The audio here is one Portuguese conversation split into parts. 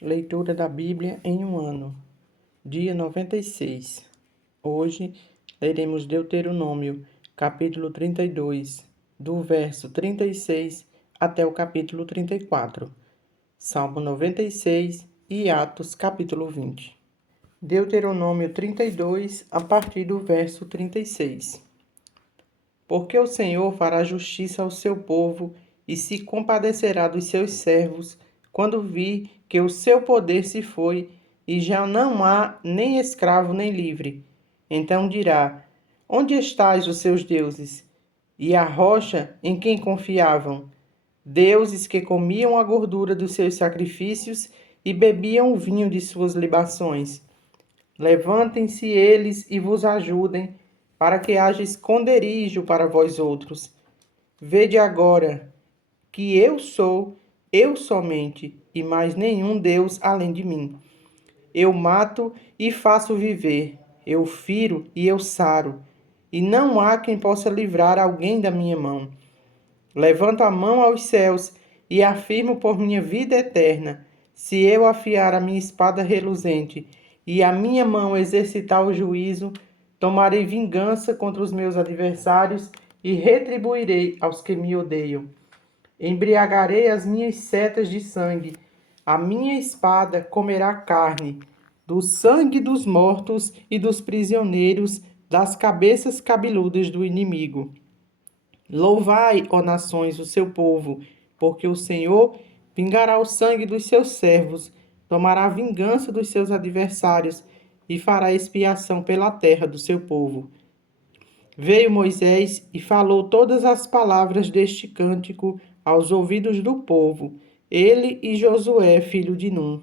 Leitura da Bíblia em um ano. Dia 96. Hoje leremos Deuteronômio, capítulo 32, do verso 36 até o capítulo 34. Salmo 96 e Atos, capítulo 20. Deuteronômio 32, a partir do verso 36. Porque o Senhor fará justiça ao seu povo e se compadecerá dos seus servos, quando vir que o seu poder se foi e já não há nem escravo nem livre. Então dirá: Onde estáis os seus deuses? E a rocha em quem confiavam? Deuses que comiam a gordura dos seus sacrifícios e bebiam o vinho de suas libações. Levantem-se eles e vos ajudem, para que haja esconderijo para vós outros. Vede agora que eu somente, e mais nenhum Deus além de mim. Eu mato e faço viver, eu firo e eu saro, e não há quem possa livrar alguém da minha mão. Levanto a mão aos céus e afirmo por minha vida eterna, se eu afiar a minha espada reluzente e a minha mão exercitar o juízo, tomarei vingança contra os meus adversários e retribuirei aos que me odeiam. Embriagarei as minhas setas de sangue, a minha espada comerá carne, do sangue dos mortos e dos prisioneiros, das cabeças cabeludas do inimigo. Louvai, ó nações, o seu povo, porque o Senhor vingará o sangue dos seus servos, tomará a vingança dos seus adversários e fará expiação pela terra do seu povo. Veio Moisés e falou todas as palavras deste cântico aos ouvidos do povo, ele e Josué, filho de Num.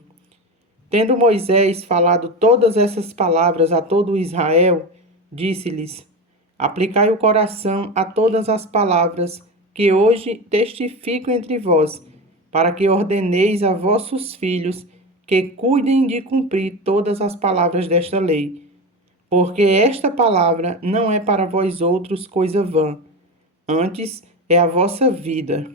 Tendo Moisés falado todas essas palavras a todo Israel, disse-lhes: Aplicai o coração a todas as palavras que hoje testifico entre vós, para que ordeneis a vossos filhos que cuidem de cumprir todas as palavras desta lei. Porque esta palavra não é para vós outros coisa vã, antes é a vossa vida.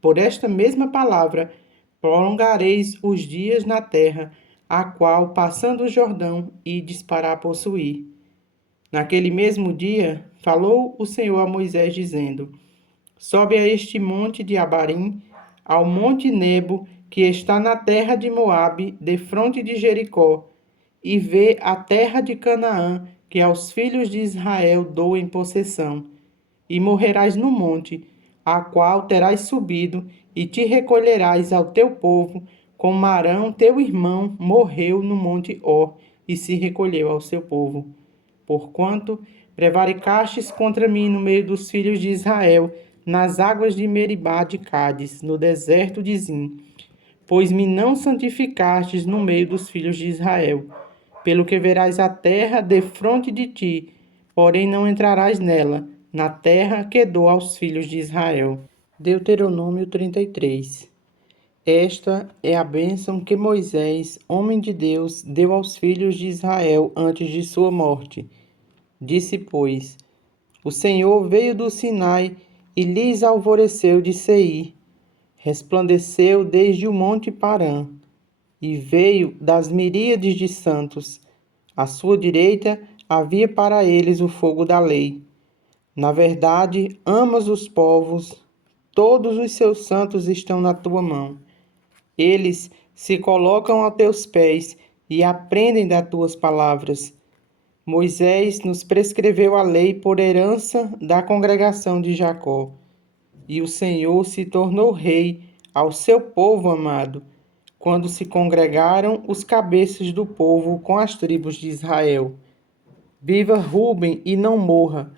Por esta mesma palavra prolongareis os dias na terra, a qual, passando o Jordão, ides para a possuir. Naquele mesmo dia, falou o Senhor a Moisés, dizendo: Sobe a este monte de Abarim, ao monte Nebo, que está na terra de Moabe, defronte de Jericó, e vê a terra de Canaã, que aos filhos de Israel dou em possessão. E morrerás no monte, a qual terás subido, e te recolherás ao teu povo, como Arão, teu irmão, morreu no monte Hor, e se recolheu ao seu povo. Porquanto prevaricastes contra mim no meio dos filhos de Israel, nas águas de Meribá de Cádiz, no deserto de Zim, pois me não santificastes no meio dos filhos de Israel. Pelo que verás a terra defronte de ti, porém não entrarás nela, na terra que dou aos filhos de Israel. Deuteronômio 33. Esta é a bênção que Moisés, homem de Deus, deu aos filhos de Israel antes de sua morte. Disse, pois, o Senhor veio do Sinai e lhes alvoreceu de Seir, resplandeceu desde o monte Parã, e veio das miríades de santos. À sua direita havia para eles o fogo da lei. Na verdade, amas os povos, todos os seus santos estão na tua mão. Eles se colocam a teus pés e aprendem das tuas palavras. Moisés nos prescreveu a lei por herança da congregação de Jacó. E o Senhor se tornou rei ao seu povo amado, quando se congregaram os cabeças do povo com as tribos de Israel. Viva Ruben e não morra,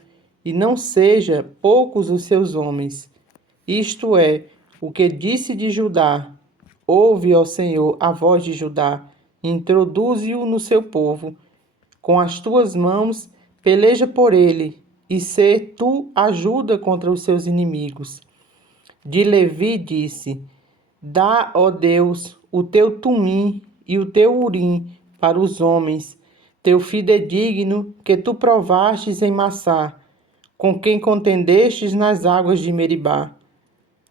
e não seja poucos os seus homens. Isto é, o que disse de Judá. Ouve, ó Senhor, a voz de Judá, introduze-o no seu povo. Com as tuas mãos, peleja por ele, e sê tu ajuda contra os seus inimigos. De Levi disse: Dá, ó Deus, o teu tumim e o teu urim para os homens, teu fidedigno que tu provastes em Massá, com quem contendestes nas águas de Meribá.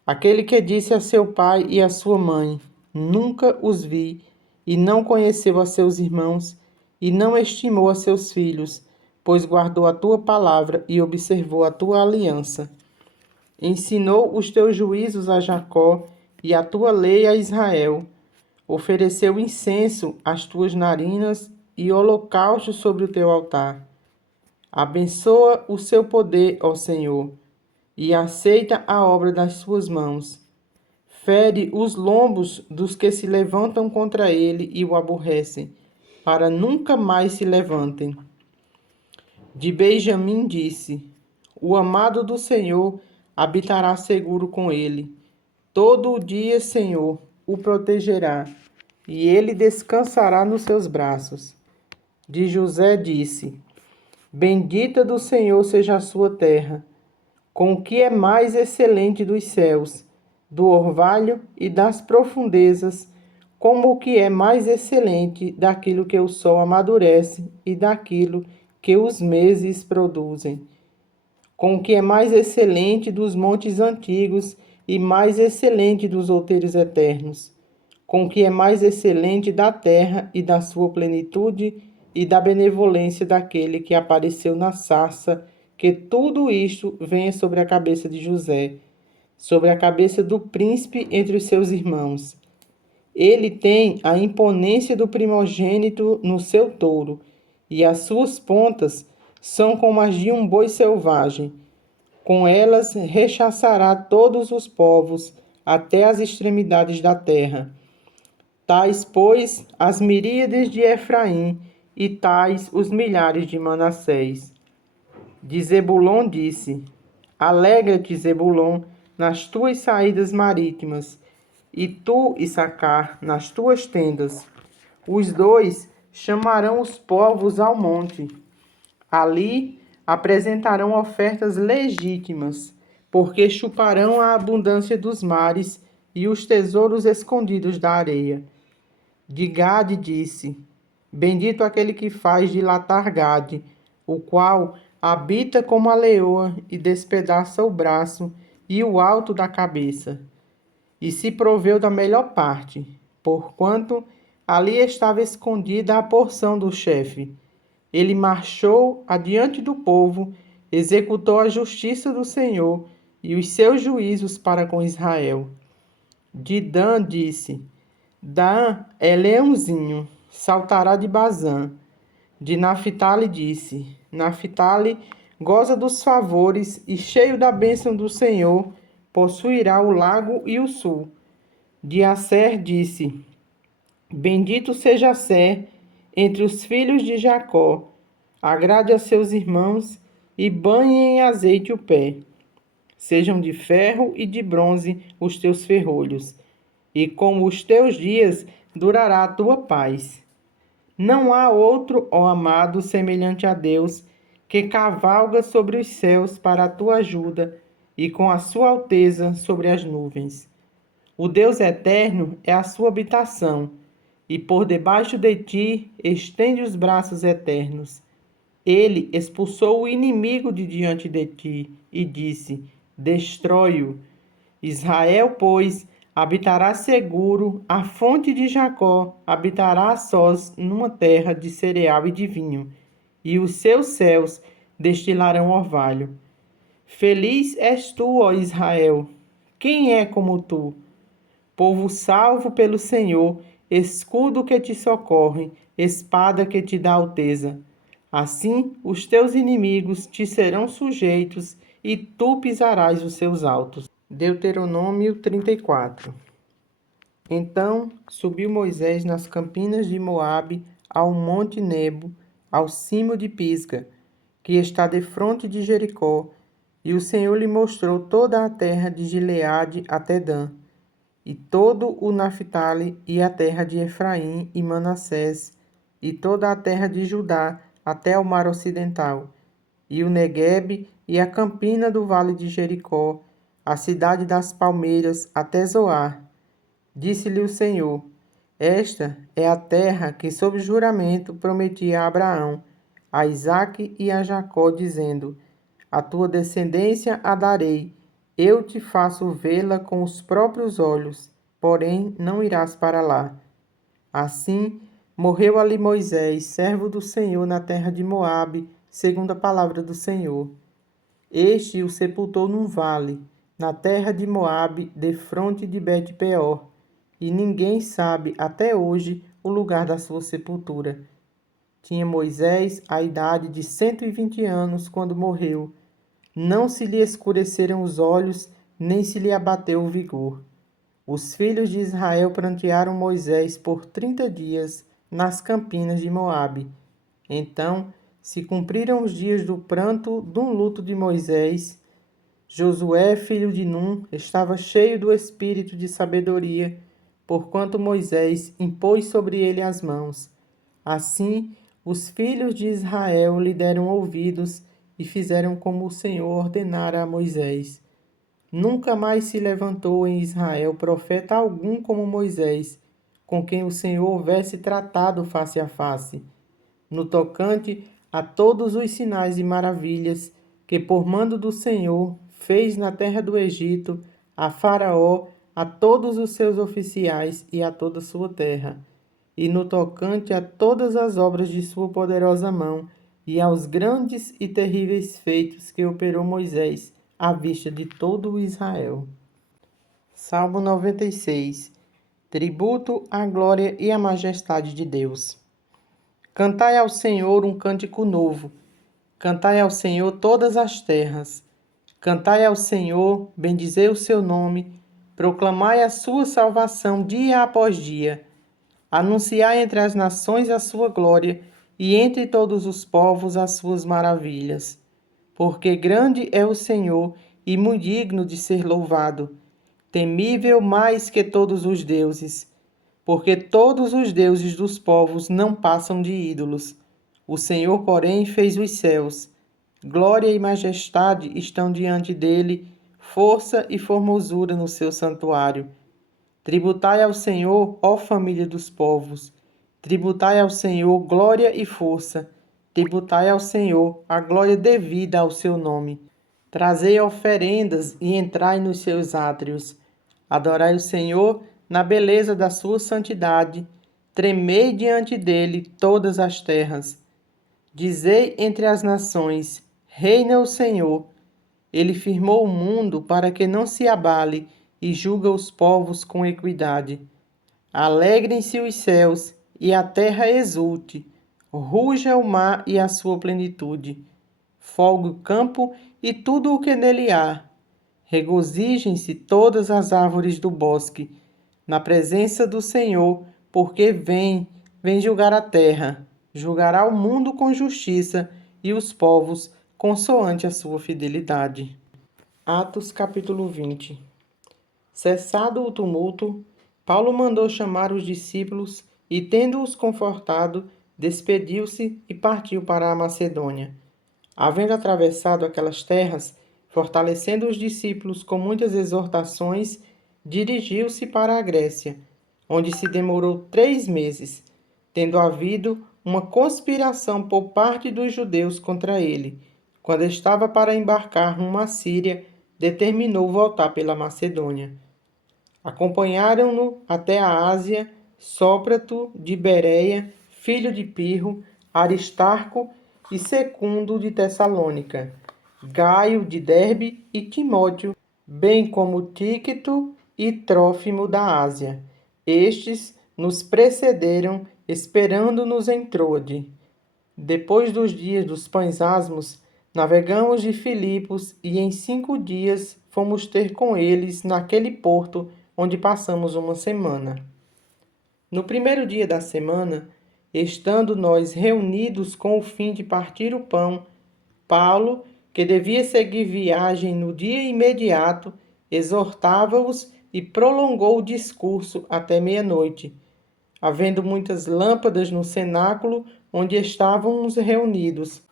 Aquele que disse a seu pai e a sua mãe: Nunca os vi, e não conheceu a seus irmãos, e não estimou a seus filhos, pois guardou a tua palavra e observou a tua aliança. Ensinou os teus juízos a Jacó e a tua lei a Israel. Ofereceu incenso às tuas narinas e holocausto sobre o teu altar. Abençoa o seu poder, ó Senhor, e aceita a obra das suas mãos. Fere os lombos dos que se levantam contra ele e o aborrecem, para nunca mais se levantem. De Benjamim disse: o amado do Senhor habitará seguro com ele. Todo o dia, Senhor, o protegerá, e ele descansará nos seus braços. De José disse: bendita do Senhor seja a sua terra, com o que é mais excelente dos céus, do orvalho e das profundezas, como o que é mais excelente daquilo que o sol amadurece e daquilo que os meses produzem, com o que é mais excelente dos montes antigos e mais excelente dos outeiros eternos, com o que é mais excelente da terra e da sua plenitude e da benevolência daquele que apareceu na sarça, que tudo isto venha sobre a cabeça de José, sobre a cabeça do príncipe entre os seus irmãos. Ele tem a imponência do primogênito no seu touro, e as suas pontas são como as de um boi selvagem. Com elas rechaçará todos os povos, até as extremidades da terra. Tais, pois, as miríades de Efraim, e tais os milhares de Manassés. De Zebulon disse: alegra-te, Zebulon, nas tuas saídas marítimas, e tu, Issacar, nas tuas tendas. Os dois chamarão os povos ao monte. Ali apresentarão ofertas legítimas, porque chuparão a abundância dos mares e os tesouros escondidos da areia. De Gade disse: bendito aquele que faz dilatar Gade, o qual habita como a leoa e despedaça o braço e o alto da cabeça. E se proveu da melhor parte, porquanto ali estava escondida a porção do chefe. Ele marchou adiante do povo, executou a justiça do Senhor e os seus juízos para com Israel. De Dan disse: Dan é leãozinho, saltará de Bazã. De Naphtali disse: Naphtali goza dos favores e cheio da bênção do Senhor, possuirá o lago e o sul. De Asser disse: bendito seja Asser entre os filhos de Jacó, agrade a seus irmãos e banhe em azeite o pé. Sejam de ferro e de bronze os teus ferrolhos, e como os teus dias durará a tua paz. Não há outro, ó amado, semelhante a Deus, que cavalga sobre os céus para a tua ajuda e com a sua alteza sobre as nuvens. O Deus eterno é a sua habitação, e por debaixo de ti estende os braços eternos. Ele expulsou o inimigo de diante de ti e disse: destrói-o. Israel, pois, habitará seguro, a fonte de Jacó habitará a sós numa terra de cereal e de vinho, e os seus céus destilarão orvalho. Feliz és tu, ó Israel! Quem é como tu? Povo salvo pelo Senhor, escudo que te socorre, espada que te dá alteza. Assim os teus inimigos te serão sujeitos, e tu pisarás os seus altos. Deuteronômio 34. Então subiu Moisés nas campinas de Moabe ao monte Nebo, ao cimo de Pisga, que está defronte de Jericó, e o Senhor lhe mostrou toda a terra de Gileade até Dan, e todo o Naphtali, e a terra de Efraim e Manassés, e toda a terra de Judá até o mar ocidental, e o Neguebe e a campina do vale de Jericó, a cidade das palmeiras até Zoar. Disse-lhe o Senhor: esta é a terra que sob juramento prometi a Abraão, a Isaque e a Jacó, dizendo: a tua descendência a darei, eu te faço vê-la com os próprios olhos, porém não irás para lá. Assim, morreu ali Moisés, servo do Senhor, na terra de Moabe, segundo a palavra do Senhor. Este o sepultou num vale, na terra de Moabe, defronte de Bet-peor, e ninguém sabe até hoje o lugar da sua sepultura. Tinha Moisés a idade de 120 anos quando morreu. Não se lhe escureceram os olhos, nem se lhe abateu o vigor. Os filhos de Israel prantearam Moisés por 30 dias nas campinas de Moabe. Então se cumpriram os dias do pranto do luto de Moisés. Josué, filho de Num, estava cheio do espírito de sabedoria, porquanto Moisés impôs sobre ele as mãos. Assim, os filhos de Israel lhe deram ouvidos e fizeram como o Senhor ordenara a Moisés. Nunca mais se levantou em Israel profeta algum como Moisés, com quem o Senhor houvesse tratado face a face, no tocante a todos os sinais e maravilhas que, por mando do Senhor, fez na terra do Egito, a Faraó, a todos os seus oficiais e a toda a sua terra, e no tocante a todas as obras de sua poderosa mão, e aos grandes e terríveis feitos que operou Moisés à vista de todo o Israel. Salmo 96. Tributo à glória e à majestade de Deus. Cantai ao Senhor um cântico novo. Cantai ao Senhor todas as terras. Cantai ao Senhor, bendizei o seu nome. Proclamai a sua salvação dia após dia. Anunciai entre as nações a sua glória e entre todos os povos as suas maravilhas. Porque grande é o Senhor e muito digno de ser louvado, temível mais que todos os deuses. Porque todos os deuses dos povos não passam de ídolos. O Senhor, porém, fez os céus. Glória e majestade estão diante dele, força e formosura no seu santuário. Tributai ao Senhor, ó família dos povos. Tributai ao Senhor glória e força. Tributai ao Senhor a glória devida ao seu nome. Trazei oferendas e entrai nos seus átrios. Adorai o Senhor na beleza da sua santidade. Tremei diante dele todas as terras. Dizei entre as nações: reina o Senhor. Ele firmou o mundo para que não se abale e julga os povos com equidade. Alegrem-se os céus e a terra exulte. Ruja o mar e a sua plenitude. Folgue o campo e tudo o que nele há. Regozijem-se todas as árvores do bosque, na presença do Senhor, porque vem julgar a terra. Julgará o mundo com justiça e os povos consoante a sua fidelidade. Atos capítulo 20. Cessado o tumulto, Paulo mandou chamar os discípulos e, tendo-os confortado, despediu-se e partiu para a Macedônia. Havendo atravessado aquelas terras, fortalecendo os discípulos com muitas exortações, dirigiu-se para a Grécia, onde se demorou 3 meses, tendo havido uma conspiração por parte dos judeus contra ele. Quando estava para embarcar rumo à Síria, determinou voltar pela Macedônia. Acompanharam-no até a Ásia Sópater de Bereia, filho de Pirro, Aristarco e Secundo de Tessalônica, Gaio de Derbe e Timóteo, bem como Tíquito e Trófimo da Ásia. Estes nos precederam, esperando-nos em Troade. Depois dos dias dos pães asmos, navegamos de Filipos e em 5 dias fomos ter com eles naquele porto onde passamos uma semana. No primeiro dia da semana, estando nós reunidos com o fim de partir o pão, Paulo, que devia seguir viagem no dia imediato, exortava-os e prolongou o discurso até meia-noite. Havendo muitas lâmpadas no cenáculo onde estávamos reunidos,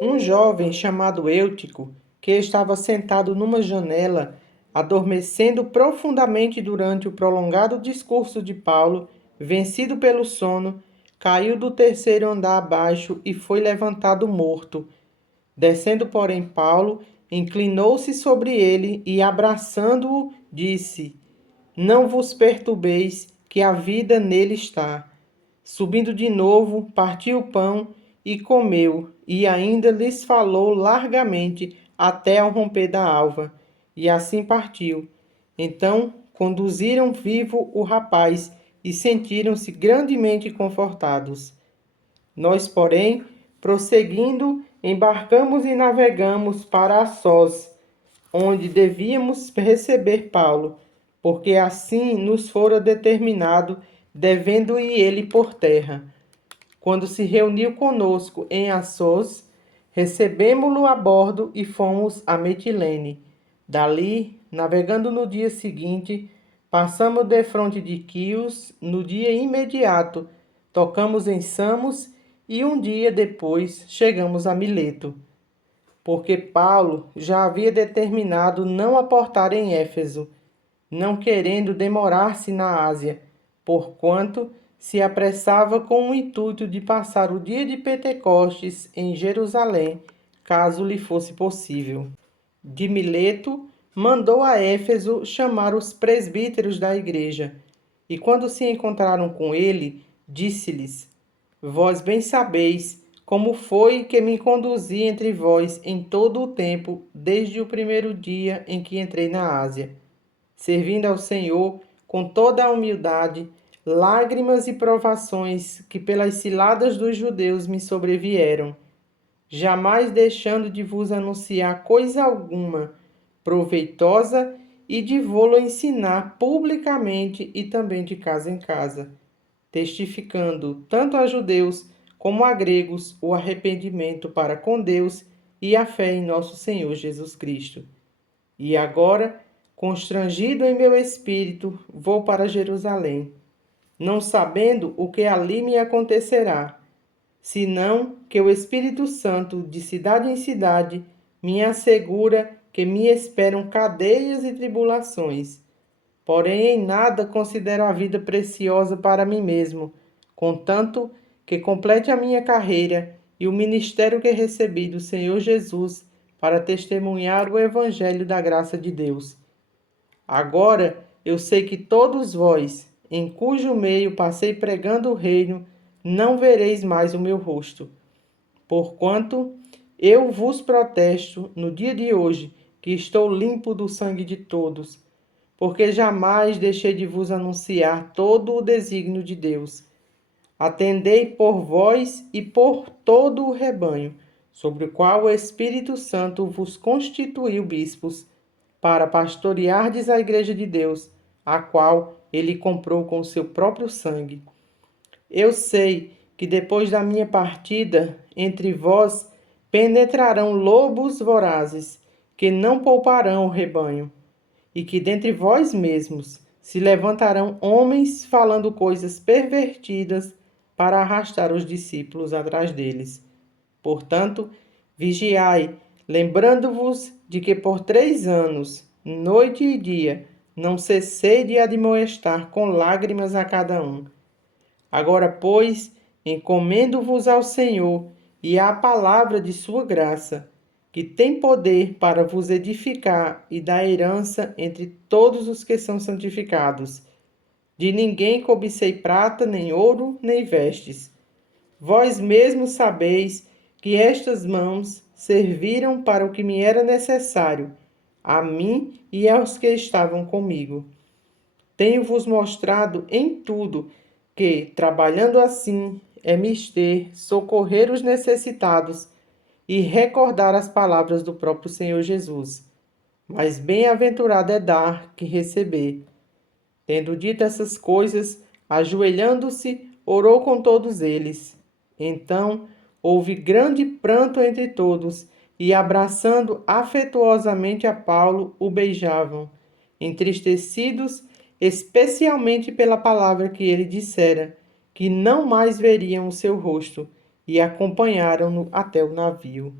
um jovem chamado Eutico, que estava sentado numa janela, adormecendo profundamente durante o prolongado discurso de Paulo, vencido pelo sono, caiu do 3º andar abaixo e foi levantado morto. Descendo, porém, Paulo inclinou-se sobre ele e, abraçando-o, disse: Não vos perturbeis, que a vida nele está. Subindo de novo, partiu o pão e comeu, e ainda lhes falou largamente até ao romper da alva, e assim partiu. Então conduziram vivo o rapaz e sentiram-se grandemente confortados. Nós, porém, prosseguindo, embarcamos e navegamos para Assós, onde devíamos receber Paulo, porque assim nos fora determinado, devendo ir ele por terra. Quando se reuniu conosco em Assós, recebemo-lo a bordo e fomos a Metilene. Dali, navegando no dia seguinte, passamos defronte de Quios. No dia imediato, tocamos em Samos e um dia depois chegamos a Mileto, porque Paulo já havia determinado não aportar em Éfeso, não querendo demorar-se na Ásia, porquanto se apressava com o intuito de passar o dia de Pentecostes em Jerusalém, caso lhe fosse possível. De Mileto, mandou a Éfeso chamar os presbíteros da igreja, e quando se encontraram com ele, disse-lhes: Vós bem sabeis como foi que me conduzi entre vós em todo o tempo, desde o primeiro dia em que entrei na Ásia, servindo ao Senhor com toda a humildade, lágrimas e provações que pelas ciladas dos judeus me sobrevieram, jamais deixando de vos anunciar coisa alguma proveitosa e de vô-lo ensinar publicamente e também de casa em casa, testificando tanto a judeus como a gregos o arrependimento para com Deus e a fé em nosso Senhor Jesus Cristo. E agora, constrangido em meu espírito, vou para Jerusalém, não sabendo o que ali me acontecerá, senão que o Espírito Santo, de cidade em cidade, me assegura que me esperam cadeias e tribulações. Porém, em nada considero a vida preciosa para mim mesmo, contanto que complete a minha carreira e o ministério que recebi do Senhor Jesus para testemunhar o Evangelho da graça de Deus. Agora eu sei que todos vós, em cujo meio passei pregando o reino, não vereis mais o meu rosto. Porquanto eu vos protesto no dia de hoje que estou limpo do sangue de todos, porque jamais deixei de vos anunciar todo o desígnio de Deus. Atendei por vós e por todo o rebanho, sobre o qual o Espírito Santo vos constituiu bispos, para pastoreardes a igreja de Deus, a qual ele comprou com o seu próprio sangue. Eu sei que depois da minha partida, entre vós penetrarão lobos vorazes, que não pouparão o rebanho, e que dentre vós mesmos se levantarão homens falando coisas pervertidas para arrastar os discípulos atrás deles. Portanto, vigiai, lembrando-vos de que por 3 anos, noite e dia, não cessei de admoestar com lágrimas a cada um. Agora, pois, encomendo-vos ao Senhor e à palavra de sua graça, que tem poder para vos edificar e dar herança entre todos os que são santificados. De ninguém cobicei prata, nem ouro, nem vestes. Vós mesmos sabeis que estas mãos serviram para o que me era necessário, a mim e aos que estavam comigo. Tenho-vos mostrado em tudo que, trabalhando assim, é mister socorrer os necessitados e recordar as palavras do próprio Senhor Jesus. Mas bem-aventurado é dar que receber. Tendo dito essas coisas, ajoelhando-se, orou com todos eles. Então houve grande pranto entre todos, e abraçando afetuosamente a Paulo, o beijavam, entristecidos especialmente pela palavra que ele dissera, que não mais veriam o seu rosto, e acompanharam-no até o navio.